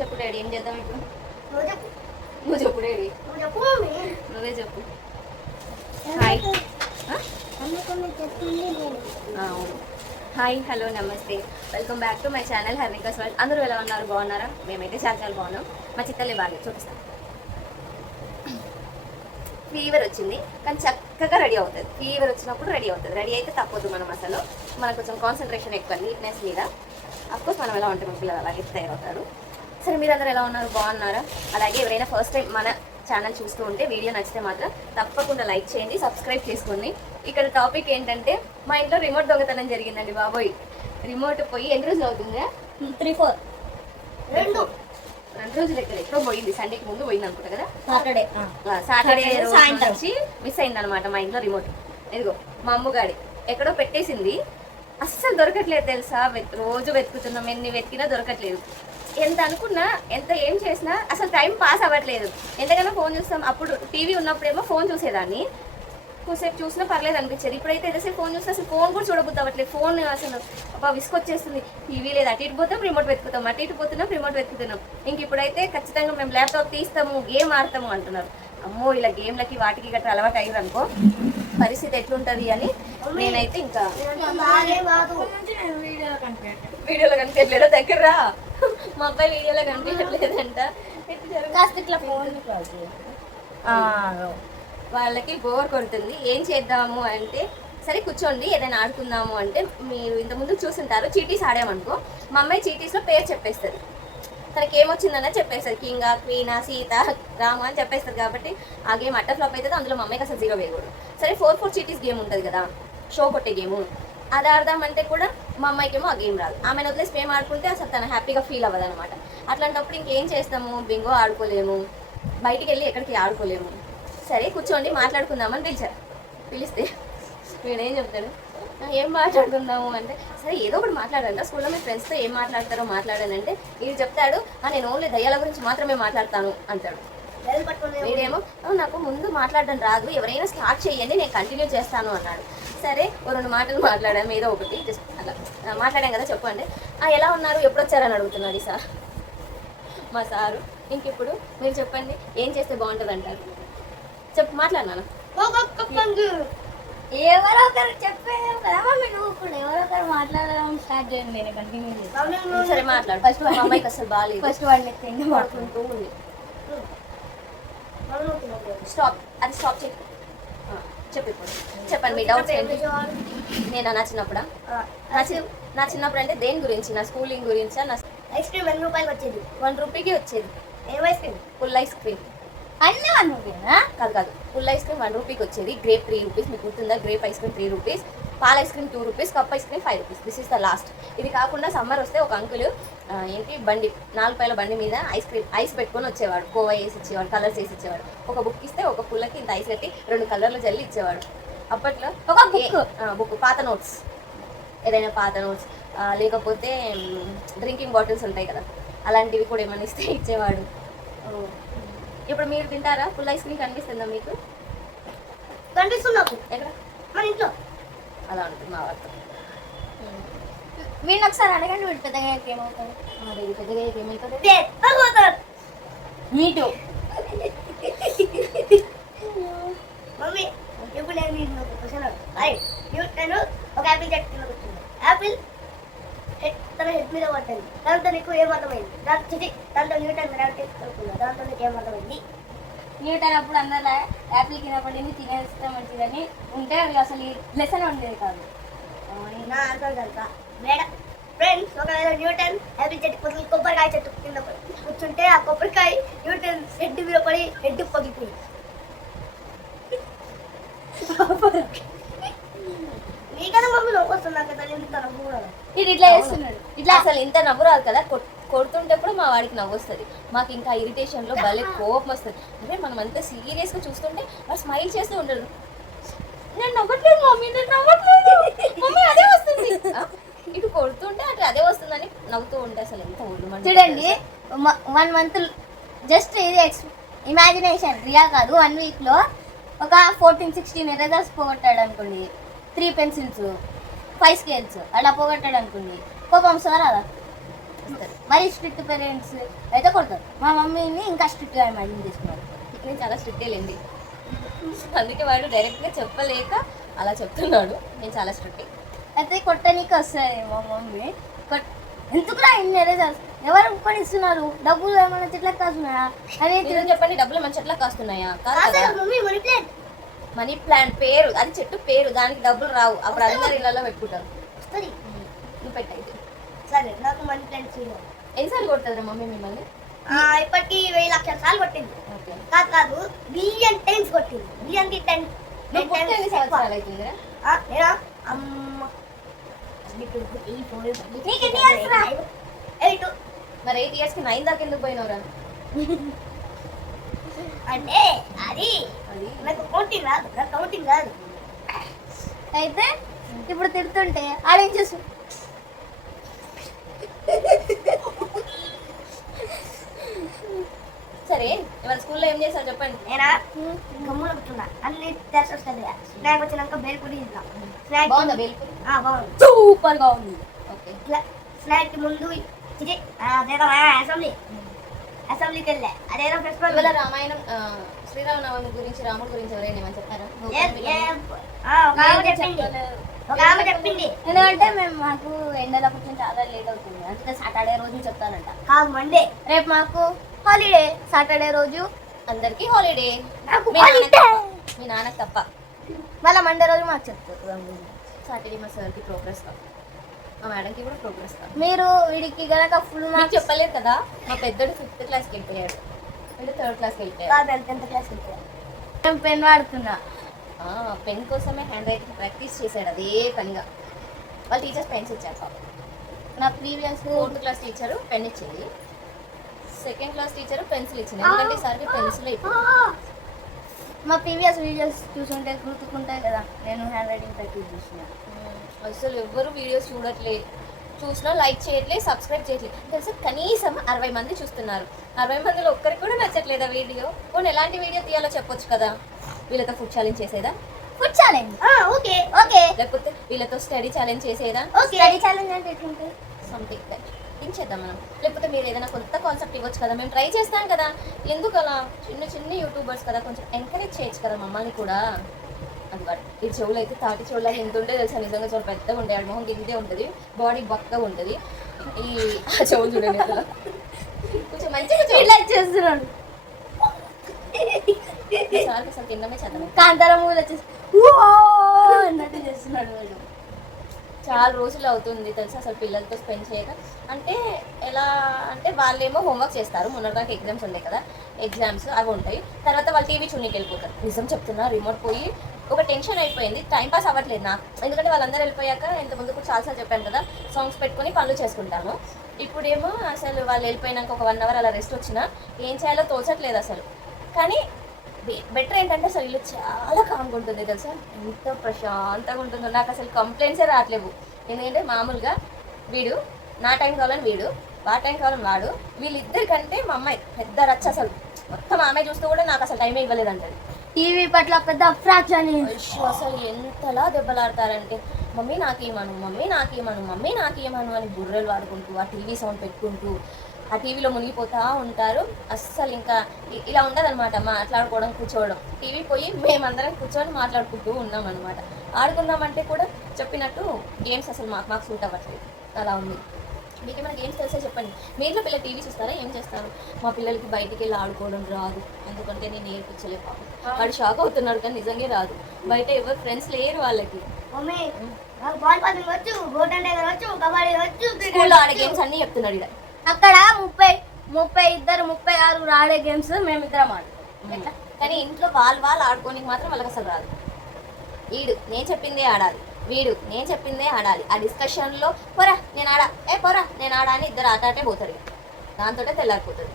చెప్పు డాడీ, ఏం చేద్దాం ఇప్పుడు? నువ్వు చెప్పు. నువ్వు చెప్పు డాడీ, నువ్వే చెప్పు. హాయ్. అవును. Hi, hello, namaste, welcome back to my channel Harnika's world. అందరూ ఎలా ఉన్నారు? బాగున్నారా? మేమైతే చాలా బాగున్నాం. మా చిత్తలే బాగా చూపిస్తాం. ఫీవర్ వచ్చింది కానీ చక్కగా రెడీ అవుతుంది. ఫీవర్ వచ్చినప్పుడు రెడీ అవుతుంది. రెడీ అయితే తప్పదు మనం అసలు. మనకు కొంచెం కాన్సన్ట్రేషన్ ఎక్కువ నీట్నెస్ మీద. అఫ్కోర్స్ మనం ఎలా ఉంటే మన పిల్లలు అలాగే తయారవుతారు. సరే, మీరందరూ ఎలా ఉన్నారు? బాగున్నారా? అలాగే ఎవరైనా ఫస్ట్ టైం మన ఛానల్ చూస్తూ ఉంటే వీడియో నచ్చితే మాత్రం తప్పకుండా లైక్ చేయండి, సబ్స్క్రైబ్ చేసుకోండి. ఇక్కడ టాపిక్ ఏంటంటే మా ఇంట్లో రిమోట్ దొంగతనం జరిగిందండి బాబోయ్. రిమోట్ పోయి ఎన్ని రోజులు అవుతుందా? 3-4 2 రోజులు ఎప్పుడో పోయింది. సండేకి ముందు పోయింది అనుకుంటా కదా. సాటర్డే సాయంత్రం మిస్ అయింది అనమాట మా ఇంట్లో రిమోట్. ఇదిగో మా అమ్మగాడి ఎక్కడో పెట్టేసింది. అస్సలు దొరకట్లేదు తెలుసా. రోజు వెతుకుతున్నాం, ఎన్ని వెతికినా దొరకట్లేదు. ఎంత అనుకున్నా, ఎంత ఏం చేసినా అసలు టైం పాస్ అవ్వట్లేదు. ఎంతకైనా ఫోన్ చూస్తాం. అప్పుడు టీవీ ఉన్నప్పుడేమో ఫోన్ చూసేదాన్ని, కొద్దిసేపు చూసినా పర్లేదు అనిపించేది. ఇప్పుడైతే ఎంతసేపు ఫోన్ చూస్తే అసలు ఫోన్ కూడా చూడబుద్ది అవ్వట్లేదు. ఫోన్ అసలు విసుకొచ్చేస్తుంది. టీవీ లేదు, అటు ఇటు పోతాం రిమోట్ వెతుకుతాం, అటు ఇటు పోతున్నాం రిమోట్ వెతుకుతున్నాం. ఇంక ఇప్పుడైతే ఖచ్చితంగా మేము ల్యాప్టాప్ తీస్తాము, గేమ్ ఆడతాము అంటున్నారు. అమ్మో, ఇలా గేమ్లకి వాటికి గట్రా అలవాటు అయ్యారు అనుకో పరిస్థితి ఎట్లుంటుంది అని నేనైతే ఇంకా వీడియోలో కనిపించట్లేదా? దగ్గర మా అబ్బాయి వీడియోలో కనిపించట్లేదంట. ఇట్లా ఫోన్ వాళ్ళకి బోర్ కొడుతుంది. ఏం చేద్దాము అంటే, సరే కూర్చోండి ఏదైనా ఆడుకుందాము అంటే, మీరు ఇంతకుముందు చూసింటారు చీటీస్ ఆడామనుకో, మా అమ్మాయి చీటీస్లో పేరు చెప్పేస్తుంది. తనకి ఏమొచ్చిందన్నా చెప్పేస్తుంది. కింగా, క్వీనా, సీత, రామ అని చెప్పేస్తుంది. కాబట్టి ఆ గేమ్ అట్ట ఫ్లాప్ అవుతుంది. అందులో మా అమ్మాయికి అసలు 0 వేయకూడదు. సరే 4 చీటీస్ గేమ్ ఉంటుంది కదా, షో కొట్టే గేము, అది ఆడదామంటే కూడా మా అమ్మాయికేమో ఆ గేమ్ రాదు. ఆమెను వదిలేసి మేము ఆడుకుంటే అసలు తను హ్యాపీగా ఫీల్ అవ్వదు అనమాట. అట్లాంటప్పుడు ఇంకేం చేస్తాము? బింగో ఆడుకోలేము, బయటికి వెళ్ళి ఎక్కడికి ఆడుకోలేము. సరే కూర్చోండి మాట్లాడుకుందామని పిలిస్తే వీడేం చెప్తాడు, ఏం మాట్లాడుకుందాము అంటే, సరే ఏదో ఒకటి మాట్లాడంట. స్కూల్లో మీ ఫ్రెండ్స్తో ఏం మాట్లాడతారో మాట్లాడానంటే ఇది చెప్తాడు, నేను ఓన్లీ దయ్యాల గురించి మాత్రమే మాట్లాడతాను అంటాడు. వీడేమో నాకు ముందు మాట్లాడడం రాదు, ఎవరైనా స్టార్ట్ చేయండి నేను కంటిన్యూ చేస్తాను అన్నాడు. సరే 2 మాటలు మాట్లాడాము, ఏదో ఒకటి జస్ట్ అలా మాట్లాడాం కదా. చెప్పండి, ఎలా ఉన్నారు, ఎప్పుడు వచ్చారని అడుగుతున్నాడు ఈ సార్, మా సారు. ఇంక ఇప్పుడు మీరు చెప్పండి, ఏం చేస్తే బాగుంటుంది అంటారు? చెప్పు, మాట్లాడినాను. ఎవరో ఒకరు చెప్పేది కదా మమ్మీ, నువ్వు కూడా ఎవరో ఒకరు మాట్లాడడం స్టార్ట్ చేయండి, నేను కంటిన్యూ చేస్తాను. సరే మాట్లాడు. ఫస్ట్ మా అమ్మాయికి అసలు బాగాలేదు, ఫస్ట్ వాడిని తిండి పడుకుంటూ ఉంది. స్టాప్, అది స్టాప్ చేయి. చెప్పండి మీ డౌట్స్ ఏంటి? నేను నా చిన్నప్పుడా, నా చిన్నప్పుడు అంటే దేని గురించి? నా స్కూలింగ్ గురించా? నా ఐస్ క్రీమ్ 1 రూపాయలకి వచ్చేది. 1 రూపీకి వచ్చేది. ఏం ice cream? Full ice cream. అన్నీ 1 రూపీనా? కాదు, ఫుల్ ఐస్ క్రీమ్ 1 రూపీకి వచ్చేది. గ్రేప్ 3 రూపీస్, మీకు గుర్తుందా? గ్రేప్ ఐస్ క్రీమ్ 3 రూపీస్, పాల ice cream 2 rupees, cup ice cream 5 rupees. This is the last. ఇది కాకుండా సమ్మర్ వస్తే ఒక అంకుల్ ఏంటి బండి, 4 పైల బండి మీద ఐస్ పెట్టుకొని వచ్చేవాడు. కోవా వేసి ఇచ్చేవాడు, కలర్స్ వేసి ఇచ్చేవాడు. ఒక బుక్ ఇస్తే ఒక పుల్లకి ఇంత ఐస్ కట్టి 2 కలర్లు జల్లి ఇచ్చేవాడు. అప్పట్లో ఒక బుక్, పాత నోట్స్, ఏదైనా పాత నోట్స్, లేకపోతే డ్రింకింగ్ బాటిల్స్ ఉంటాయి కదా, అలాంటివి కూడా ఏమైనా ఇస్తే ఇచ్చేవాడు. ఇప్పుడు మీరు తింటారా? ఫుల్ ఐస్ క్రీమ్ కనిపిస్తుందా మీకు? కనిపిస్తుందా? ఎక్కడ? మన ఇంట్లో. అలా ఉంటుంది మా వార్త. వీడిని ఒకసారి అడగండి, వీడు పెద్దగా ఏమవుతుంది? పెద్దగా ఏమవుతుంది? మీటు మమ్మీ. ఇప్పుడు నేను మీకు ఒక క్వశ్చన్ అడుగుతాను. ఒక యాపిల్ చెట్టు కింద కూర్చుంది. యాపిల్ తన హెడ్ మీద పడ్డది. దాంతో నీకు ఏమర్థమైంది? దాంతో న్యూటన్ గ్రావిటీ కలుపుకుందా, దాంతో నీకు ఏమర్థమైంది? న్యూటన్ అప్పుడు అందరూ యాపిల్ కింద పడింది, తినేస్తే మంచిదని ఉంటే అసలు లెసన్ ఉండేది కాదు. నా అర్థం కనుక మేడం ఫ్రెండ్స్, ఒకవేళ న్యూటన్ యాపిల్ చెట్టు పడి కొబ్బరికాయ చెట్టు కింద కూర్చుంటే ఆ కొబ్బరికాయ న్యూటన్ హెడ్ మీద పడి హెడ్ పగిపోయింది. నీకన్నా మమ్మీ నవ్వు వస్తున్నా కదా, ఇంత నవ్వు కూడా ఇది ఇట్లా చేస్తున్నాడు. ఇట్లా అసలు ఇంత నవ్వు రాదు కదా, కొడుతుంటే కూడా మా వాడికి నవ్వు వస్తుంది. మాకు ఇంకా ఇరిటేషన్లో భలే కోపం వస్తుంది. అంటే మనం అంతా సీరియస్గా చూస్తుంటే వాడు స్మైల్ చేస్తూ ఉండడు. నేను నవ్వట్లేదు మమ్మీ, నేను నవ్వట్లేదు మమ్మీ, అదే వస్తుంది. ఇటు కొడుతుంటే అటు అదే వస్తుందని నవ్వుతూ ఉంటే అసలు ఎంత ఒళ్ళు. చూడండి, 1 month జస్ట్ ఇది ఇమాజినేషన్, రియా కాదు. 1 weekలో ఒక 14-16 ఎరేజర్స్ పోగొట్టాడు అనుకోండి, 3 పెన్సిల్స్, 5 స్కేల్స్ అలా పోగొట్టాడు అనుకోండి, కోపం వస్తుందా రాదా? చేస్తారు. మరి స్ట్రిక్ట్ పేరెంట్స్ అయితే కొడతారు. మా మమ్మీని ఇంకా స్ట్రిక్ట్గా ఇమాజిన్ చేసుకున్నారు. నేను చాలా స్ట్రిక్ట్ లేండి, అందుకే వాడు డైరెక్ట్గా చెప్పలేక అలా చెప్తున్నాడు. నేను చాలా స్ట్రిక్ట్. అయితే కొట్టనీకి వస్తుంది మా మమ్మీ. ఎందుకురా ఇన్ని ఎరేజర్స్ ఎవరు కొని ఇస్తున్నారు, డబ్బులు ఏమైనా చెట్లకు కాస్తున్నాయా అని నిజం చెప్పండి, డబ్బులు మన చెట్ల కాస్తున్నాయా? కాదు కాదు కదా. Mummy money plant money plant పేరు, అది చెట్టు పేరు, దానికి డబ్బులు రావు. అప్పుడు అందరు ఇళ్ళలో పెట్టుకుంటారు. వస్తుంది. నువ్వు పెట్టయితే సరే నాకు మనీ ప్లాంట్ చూడాలి. ఎన్నిసార్లు కొడుతుంది మమ్మీ మిమ్మల్ని? ఇప్పటికి 1000,00,000 సార్లు కొట్టింది. ఓకే, కాదు బిలియన్ టైమ్స్ కొట్టింది. బిలియన్ కి 10 నువ్వు పుట్టి ఎన్ని సంవత్సరాలు అవుతుందిరా? నేనా అమ్మ నీకు ఎన్ని years రా? 8 మరి 8 years కి 9 దాకా ఎందుకు పోయినవురా? అంటే అది అది నాకు కౌంటింగ్ రాదు. నాకు కౌంటింగ్ రాదు. అయితే ఇప్పుడు తిడుతుంటే ఆడేం చేసు సరే, ఇవాళ స్కూల్లో ఏం చేశారు చెప్పండి. నేనా గమ్మున కూర్చున్నా. అన్ని తెలిసి వస్తుంది. స్నాక్ వచ్చినాక బేల్పూరి తింటాం. స్నాక్ బాగుందా బేల్పూరి? బాగుంది. సూపర్ గా ఉంది. ఓకే, స్నాక్ ముందు అదేదో అసెంబ్లీకి వెళ్ళా. అదేదో ఫెస్టివల్ ఇవాళ రామాయణం శ్రీరామనవమి గురించి, రాముడి గురించి ఎవరైనా ఏమని చెప్పారా? ఒక ఆమె చెప్పింది. ఎందుకంటే మాకు ఎండలో కొంచెం చాలా లేట్ అవుతుంది, అందుకే సాటర్డే రోజు చెప్తానంట. కాదు మండే. రేపు మాకు హాలిడే, సాటర్డే రోజు అందరికి హాలిడే. నాకు మీ నాన్నకి holiday. తప్ప. మీ నాన్నకి తప్ప. మళ్ళీ మండే రోజు మాకు చెప్తారు. సాటర్డే మా సార్కి ప్రోగ్రెస్ కాదు, మా మేడంకి కూడా ప్రోగ్రెస్ కాదు. మీరు వీడికి గనక ఫుల్ నాకు మార్క్స్ చెప్పలేదు కదా, మా పెద్దోడు 5th క్లాస్కి వెళ్ళిపోయాడు, అంటే 3rd క్లాస్కి వెళ్ళిపోయాడు. కాదు 10th క్లాస్ వెళ్ళా. నేను పెన్ వాడుతున్నా. పెన్ కోసమే హ్యాండ్ రైటింగ్ ప్రాక్టీస్ చేశాడు అదే పనిగా. వాళ్ళ టీచర్స్ పెన్స్ ఇచ్చారు పాపం. నా previous 4th class teacher pen ఇచ్చింది, 2nd క్లాస్ టీచరు పెన్సిల్ ఇచ్చింది. ఎందుకంటే ఈసారి పెన్సిల్ అయిపోయింది. మా ప్రీవియస్ వీడియోస్ చూసుంటే గుర్తుకుంటాయి కదా, నేను హ్యాండ్ రైటింగ్ ప్రాక్టీస్ చేసిన. అసలు ఎవ్వరు వీడియోస్ చూడట్లే, చూసినా లైక్ చేయట్లేదు, సబ్స్క్రైబ్ చేయట్లేదు. తెలుసా, కనీసం 60 మంది చూస్తున్నారు. 60 మందిలో ఒక్కరికి కూడా నచ్చట్లేదా వీడియో? పోనీ ఎలాంటి వీడియో తీయాలో చెప్పొచ్చు కదా. వీళ్ళతో ఫుడ్ ఛాలెంజ్ చేసేదా? Food challenge okay okay. లేకపోతే వీళ్ళతో స్టడీ ఛాలెంజ్ చేసేదా? స్టడీ ఛాలెంజ్ అంటే ఎట్లుంటుంది? సంథింగ్ దట్ థింక్ చేద్దాం మనం. లేకపోతే మీరు ఏదైనా కొత్త కాన్సెప్ట్ ఇవ్వచ్చు కదా, మేము ట్రై చేస్తాం కదా. ఎందుకు అలా? చిన్న చిన్న యూట్యూబర్స్ కదా, కొంచెం ఎంకరేజ్ చేయొచ్చు కదా మమ్మల్ని కూడా. అది వాడు ఈ చెవులు అయితే తాటి చెవులు ఎంత ఉంటే తెలుసా, నిజంగా చాలా పెద్దగా ఉండే. ఆడ మొహం గిందే ఉంటుంది, బాడీ బక్కగా ఉంటుంది. ఈ ఆ చెవులు చూడండి అసలు. కొంచెం మంచిగా ఇట్లా చేస్తున్నాడు. సార్ అసలు తినడమే చేద్దాం. కాంతార మూవీలో వచ్చేసి అన్నట్టు చేస్తున్నాడు వాడు. చాలా రోజులు అవుతుంది తెలుసా అసలు పిల్లలతో స్పెండ్ చేయక. అంటే ఎలా అంటే వాళ్ళేమో హోంవర్క్ చేస్తారు, మొన్నటిదాకా ఎగ్జామ్స్ ఉన్నాయి కదా, ఎగ్జామ్స్ అవి ఉంటాయి. తర్వాత వాళ్ళు టీవీ చూడడానికి వెళ్ళిపోతారు. నిజం చెప్తున్నా, రిమోట్ పోయి ఒక టెన్షన్ అయిపోయింది, టైంపాస్ అవ్వట్లేదు నాకు. ఎందుకంటే వాళ్ళందరూ వెళ్ళిపోయాక ఇంత ముందు కూడా చాలాసార్లు చెప్పాను కదా, సాంగ్స్ పెట్టుకొని పనులు చేసుకుంటాను. ఇప్పుడేమో అసలు వాళ్ళు వెళ్ళిపోయినాక ఒక 1 hour అలా రెస్ట్ వచ్చినా ఏం చేయాలో తోచట్లేదు అసలు. కానీ బెటర్ ఏంటంటే అసలు ఇల్లు చాలా కామ్గా ఉంటుంది తెలుసా, ఎంత ప్రశాంతంగా ఉంటుందో. నాకు అసలు కంప్లైంట్సే రావట్లేవు. ఎందుకంటే మామూలుగా వీడు నా టైం కావాలని వీడు, వాడి టైం కావాలని వాడు, వీళ్ళిద్దరికంటే మా అమ్మాయి పెద్ద రచ్చ. అసలు మొత్తం ఆమె చూస్తూ కూడా నాకు అసలు టైమే ఇవ్వలేదంటది. టీవీ పట్ల పెద్ద ఫ్రాక్షన్. అసలు ఎంతలా దెబ్బలాడతారంటే, మమ్మీ నాకేమను, మమ్మీ నాకేమను, మమ్మీ నాకేమను అని బుర్రలు వాడుకుంటూ ఆ టీవీ సౌండ్ పెట్టుకుంటూ ఆ టీవీలో మునిగిపోతూ ఉంటారు. అస్సలు ఇంకా ఇలా ఉండదన్నమాట మాట్లాడుకోవడం, కూర్చోవడం. టీవీ పోయి మేమందరం కూర్చొని మాట్లాడుకుంటూ ఉన్నాం అనమాట. ఆడుకుందామంటే కూడా చెప్పినట్టు గేమ్స్ అసలు మాకు సూట్ అవ్వట్లేదు, అలా ఉంది. మీకు ఏమైనా గేమ్స్ తెలిసే చెప్పండి. మీరు పిల్లలు టీవీ చూస్తారా, ఏం చేస్తారు? మా పిల్లలకి బయటికి వెళ్ళి ఆడుకోవడం రాదు, ఎందుకంటే నేను నేర్పించలేదు పాపం. వాడు షాక్ అవుతున్నాడు, కానీ నిజంగా రాదు. బయట ఎవరు ఫ్రెండ్స్ లేరు వాళ్ళకి. మమ్మీ నాకు బాల్ పాసింగ్ వచ్చు, గోల్డ్ టైగర్ వచ్చు, కబడ్డీ వచ్చు, స్కూల్లో ఆడే గేమ్స్ అన్నీ చెప్తున్నాడు ఇక్కడ. అక్కడ 36 ఆడే గేమ్స్ మేమిద్దరం ఆడుతాం. కానీ ఇంట్లో వాళ్ళు ఆడుకోనికి మాత్రం వాళ్ళకి అసలు రాదు. వీడు నేను చెప్పిందే ఆడాలి, వీడు నేను చెప్పిందే ఆడాలి. ఆ డిస్కషన్లో పోరా నేను ఆడా, పోరా నేను ఆడా అని ఇద్దరు ఆటే పోతారు. దాంతో తెల్లారిపోతుంది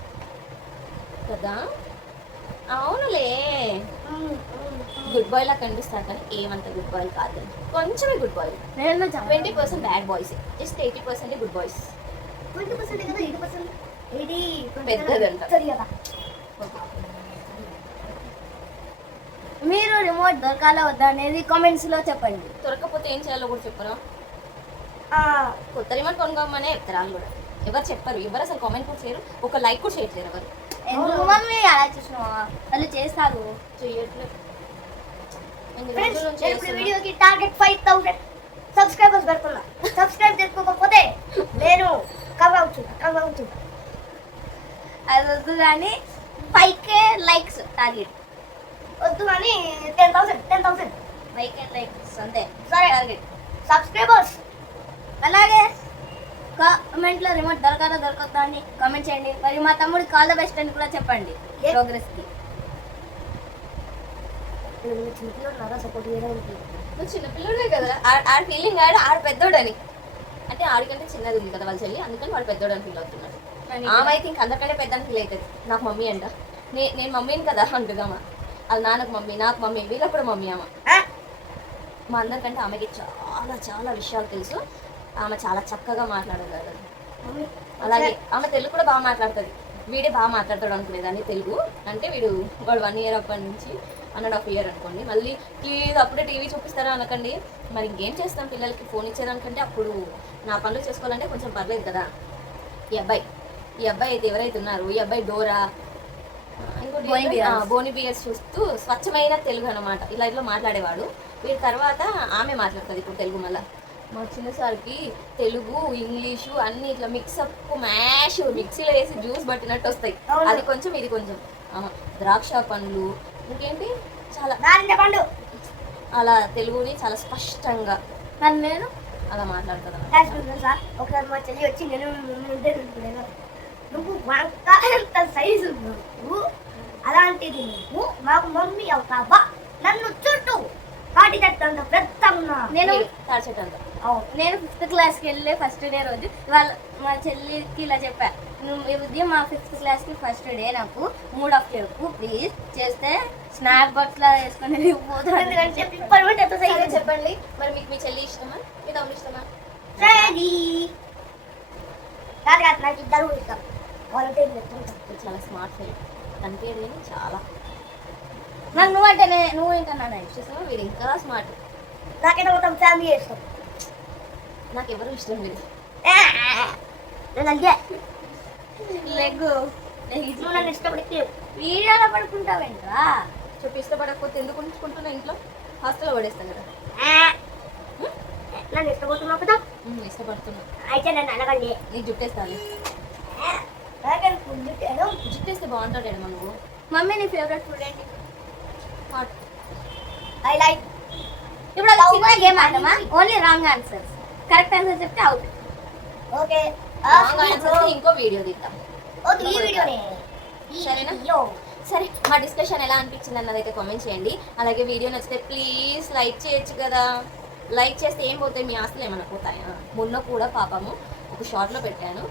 కదా. అవునులే, గుడ్ బాయ్ లా కనిపిస్తారు కానీ ఏమంత గుడ్ బాయ్ కాదు, కొంచెమే గుడ్ బాయ్. నేను 20% bad boys, just 80% good boys. 20% కదా, 80%. 80 పెద్దదంట. సరి కదా. మీరు రిమోట్ దొరకాలా వద్దా అనేది కామెంట్స్ లో చెప్పండి. దొరకపోతే ఏం చేయాలో కూడా చెప్పరా? కొత్త రిమోట్ కొనుక్కోమనే చెప్తారు వాళ్ళు కూడా. ఎవరు చెప్పరు, ఎవరు అసలు కామెంట్ కూడా చేయరు, ఒక లైక్ కూడా చేయట్లేరు ఎవరు. ఎందుకు మమ్మీ అలా చేసినావా? వాళ్ళు చేస్తారు. చేయట్లేదు. ఎన్ని ఫ్రెండ్స్ రోజుల నుంచి నేను ఇప్పుడు చేస్తున్నా? వీడియోకి టార్గెట్ 5000 సబ్స్క్రైబర్స్ పెడుతున్నా. సబ్స్క్రైబ్ చేసుకోకపోతే నేను కవర్ అవుతుంది. అది వద్దు కానీ 5K లైక్స్ టార్గెట్. వద్దు అని 10,000 5K లైక్స్ అంతే సరే టార్గెట్. సబ్స్క్రైబర్స్. అలాగే కామెంట్లో రిమోట్ దొరకదా అని కామెంట్ చేయండి. మరి మా తమ్ముడికి కాల్ ద బెస్ట్ అని కూడా చెప్పండి ఏ? ప్రోగ్రెస్కి. చిన్నపిల్లలు సపోర్ట్ చేయడం ఉంటుంది. నువ్వు చిన్నపిల్లడే కదా, ఆడ ఫీలింగ్ ఆడ పెద్దోడని, అంటే ఆడికంటే చిన్నది ఉంది కదా వాళ్ళ చెల్లి, అందుకని వాడు పెద్దోడని ఫీల్ అవుతున్నాడు. ఆమె అయితే ఇంక అందరికంటే పెద్ద ఫీల్ అవుతుంది. నాకు మమ్మీ అంట, నేను మమ్మీని కదా అంటున్నామా, అది నాన్నకు మమ్మీ, నాకు మమ్మీ, వీళ్ళకి కూడా మమ్మీ ఆమె. మా అందరికంటే ఆమెకి చాలా చాలా విషయాలు తెలుసు. ఆమె చాలా చక్కగా మాట్లాడగలదు. అలాగే ఆమె తెలుగు కూడా బాగా మాట్లాడుతుంది. వీడే బాగా మాట్లాడతాడు అనుకునేదాన్ని తెలుగు. అంటే వాడు 1 year అప్పటి నుంచి 1.5 year అనుకోండి. మళ్ళీ ప్లీజ్ అప్పుడే టీవీ చూపిస్తారా అనకండి. మరి ఇంకేం చేస్తాం, పిల్లలకి ఫోన్ ఇచ్చేదానికంటే అప్పుడు నా పనులు చేసుకోవాలంటే కొంచెం పర్లేదు కదా. ఈ అబ్బాయి అయితే ఎవరైతే ఉన్నారు, ఈ అబ్బాయి డోరా, ఇంకోటి బోని బియర్స్ చూస్తూ స్వచ్ఛమైన తెలుగు అనమాట. ఇలా మాట్లాడేవాడు. వీడి తర్వాత ఆమె మాట్లాడుతుంది ఇప్పుడు తెలుగు. మళ్ళీ మా చిన్నసారికి తెలుగు ఇంగ్లీషు అన్ని ఇట్లా మిక్సప్ మిక్సీలో వేసి జ్యూస్ పట్టినట్టు వస్తాయి. అది కొంచెం ఇది కొంచెం. ద్రాక్ష పండ్లు, ఇంకేంటి చాలా పండు అలా తెలుగుని చాలా స్పష్టంగా మరి నేను అలా మాట్లాడుతుంది. సార్ ఒకసారి మా చెల్లి వచ్చి నువ్వు వంకాయంత సైజు నువ్వు, అలాంటిది నువ్వు మాకు మమ్మీ అవుతావా? నన్ను చుట్టూ పాటి తట్టంత పెద్ద నేను తాడ్చేటంత. నేను 5th క్లాస్కి వెళ్ళే ఫస్ట్ డే రోజు వాళ్ళ మా చెల్లికి ఇలా చెప్పా, నువ్వు ఈ ఉదయం మా 5th క్లాస్కి ఫస్ట్ డే, నాకు మూడ్ ఆఫ్ చెప్పు ప్లీజ్, చేస్తే స్నాప్ బట్లా వేసుకొని వెళ్ళిపోతాను. ఎందుకంటే పిప్పర్ ఎంత సరే సైజు చెప్పండి, మరి మీకు మీ చెల్లి ఇష్టమా, మీ తమ్ముడు ఇష్టమా? రెడీ కాదు కాదు, నాకు ఇద్దరు ఇష్టం. వాళ్ళంటే చెప్తుంటాం. ఇది చాలా స్మార్ట్ ఫీల్ కనిపించదు కానీ చాలా. నాకు నువ్వంటే నువ్వు ఇంకా నాన్న ఇష్టం. చూసావా, వీడు ఇంకా స్మార్ట్. నాకైతే మొత్తం ఫ్యామిలీ ఇష్టం. నాకు ఎవరు ఇష్టం లేదు. నేను అంతే. లెగ్గు నువ్వు నన్ను ఇష్టపడితే వీడియోలో పడుకుంటావేంట్రా? చెప్పి ఇష్టపడకపోతే ఎందుకు ఉంచుకుంటున్నా ఇంట్లో? హాస్టల్లో పడేస్తాను కదా. నన్ను ఇష్టపడుతున్నావు కదా, ఇష్టపడుతున్నా. అయితే నన్ను అనగండి. నీకు జుట్టేస్తాను. జుట్టేస్తే బాగుంటాడు నువ్వు. మమ్మీ నీ ఫేవరెట్ ఫుడ్ ఏంటి? I like. ఇప్పుడు అది చిన్న గేమ్ ఆడమా? Only wrong answers. Correct answer చెప్తే అవుట్. ఓకే ఇంకో వీడియో తీద్దాం. ఓకే ఈ వీడియోనే. సరేనా? సరే, మా డిస్కషన్ ఎలా అనిపించింది అన్నదైతే కామెంట్ చేయండి. అలాగే వీడియో నచ్చితే ప్లీజ్ లైక్ చేయొచ్చు కదా. లైక్ చేస్తే ఏం పోతాయి, మీ ఆస్తులు ఏమైనా పోతాయా? మొన్న కూడా పాపము ఒక షార్ట్లో పెట్టాను,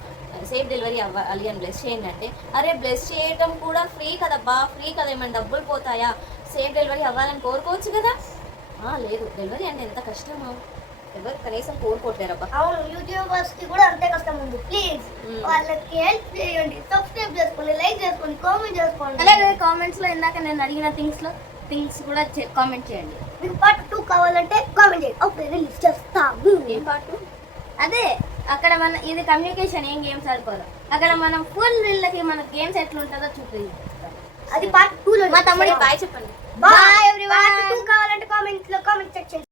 సేఫ్ డెలివరీ అవ్వాలి అని బ్లెస్ చేయండి అంటే, అరే బ్లెస్ చేయటం కూడా ఫ్రీ కదబ్బా, ఫ్రీ కదా, ఏమైనా డబ్బులు పోతాయా? సేఫ్ డెలివరీ అవ్వాలని కోరుకోవచ్చు కదా. లేదు, డెలివరీ అంటే ఎంత కష్టమా, ఎవరు కనీసం కోరుకోవట్లేరబ్బా. అవును, యూట్యూబర్స్ కి కూడా అంతే కష్టం ఉంది. ప్లీజ్ వాళ్ళకి హెల్ప్ చేయండి, సబ్స్క్రైబ్ చేసుకోండి, లైక్ చేసుకోండి, కామెంట్ చేసుకోండి. అలాగే కామెంట్స్ లో ఇందాక నేను అడిగిన థింగ్స్ కూడా కామెంట్ చేయండి. మీకు పార్ట్ 2 కావాలంటే కామెంట్ చేయండి, అప్పుడు రిలీజ్ చేస్తాము. ఏం పాటు? అదే అక్కడ మన ఇది కమ్యూనికేషన్ ఏం గేమ్స్ ఆడుకోరు, అక్కడ మనం ఫుల్ వీళ్ళకి మన గేమ్స్ ఎట్లుంటుందో చూపిస్తాం. అది పార్ట్ 2 లో. మా తమ్ముడికి బాయ్ చెప్పండి. Bye everyone. పార్ట్ 2 కావాలంటే కామెంట్ సెక్షన్